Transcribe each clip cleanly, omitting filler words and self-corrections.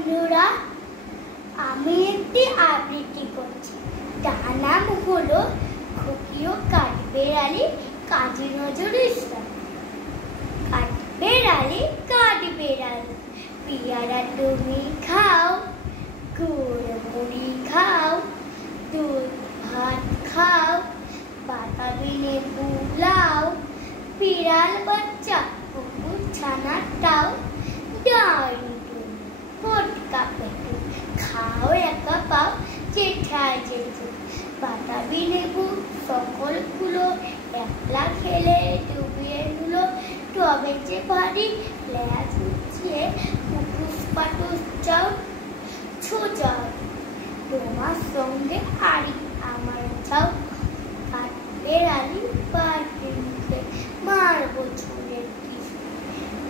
বন্ধুরা, আমি একটি আবৃত্তি করছি। তার নাম হলো খুকি ও কাঠবেড়ালি কাজী নজরুল ইসলাম। কাঠবেড়ালি কাঠবেড়ালি, পেয়ারা তুমি খাও, গুড় মুড়ি খাও, দুধ ভাত খাও, বাতাবি লেবু লাও, বিড়াল বাচ্চা কুকুর ছানাটাও, ডাইনি ফটকা পেটু খাও একা পাও, চেঠায় যেতে বাতাবি লেবু সকলগুলো একলা খেলে ডুবিয়ে গুলো টবে যে ভারী ল্যাজ উঠিয়ে পুটুস পাটুস যাও ছোজাও, তোমার সঙ্গে আড়ি আমার যাও, কাঠবেড়ালি বাড়িতে মুখে মারবো ছুঁড়ে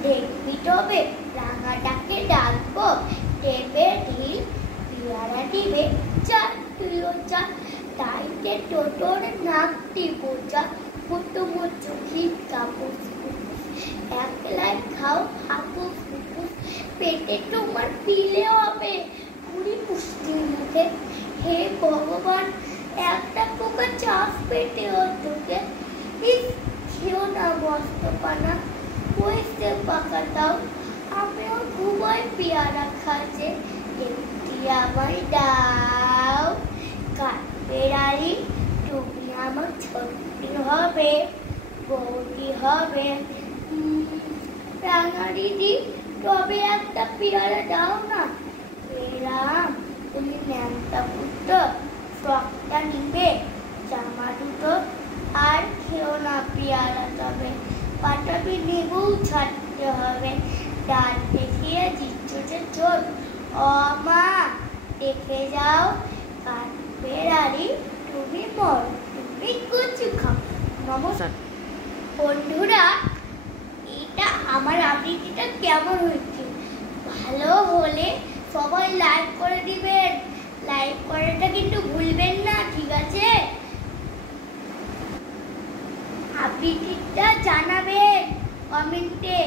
দেখবি তবে রাঙা ডাকে ডাকবো, টেপে ঢিল পিয়ারা দিবে চা তুইও চা, তাইতে টোটোর নাক দিব যা, মুটুমু চোখি কাপুস একলাই খাও হাপুস ফুপুস, পেটে তোমার পিলে হবে পুরি পুষ্টি মুখে। হে ভগবান, একটা পোকা চাষ পেটে ঢুকে, খেও না মস্ত পানা, ওইসে পাকা দাও, আমিও ঘুমাই পেয়ারা খাচ্ছে, একটি আমায় দাও। কাঠবেড়ালি তুমি আমার ছোট্টি হবে, বৌদি হবে, রাঙা দিদি তবে একটা পেয়ারা দাও না। এরাম তুমি ন্যাংটা পুত্র, ফ্রকটা নিবে, জামা দুটো আর খেও না পেয়ারা তবে, পাটাবি লেবু ছাড়তে হবে, ডাল দেখিয়ে জিজ্ঞেসে চোর, ও মা দেখে যাও, কাঠবেড়ালি তুমি মর, তুমি কচু খাও। নমস্কার বন্ধুরা, এটা আমার আবৃত্তিটা কেমন হয়েছে? ভালো হলে সবাই লাইক করে দিবেন, লাইক করাটা কিন্তু ভুলবেন না, ঠিক আছে? আবৃত্তিটা জানাবেন কমেন্টে।